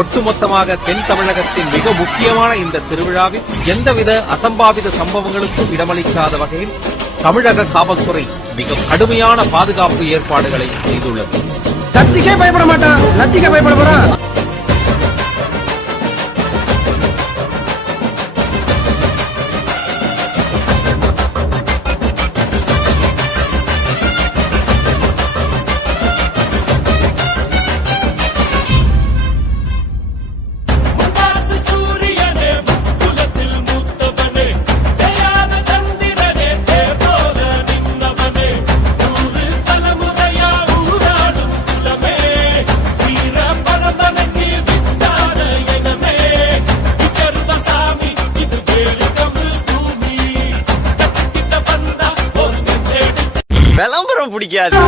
ஒட்டுமொத்தமாக தென் தமிழகத்தின் மிக முக்கியமான இந்த திருவிழாவில் எந்தவித அசம்பாவித சம்பவங்களுக்கும் இடமளிக்காத வகையில் தமிழக காவல்துறை மிக கடுமையான பாதுகாப்பு ஏற்பாடுகளை செய்துள்ளது. கத்திக்கே பயப்பட மாட்டான், லத்திக்கே பயப்பட போறான். விளம்பரம் பிடிக்காது.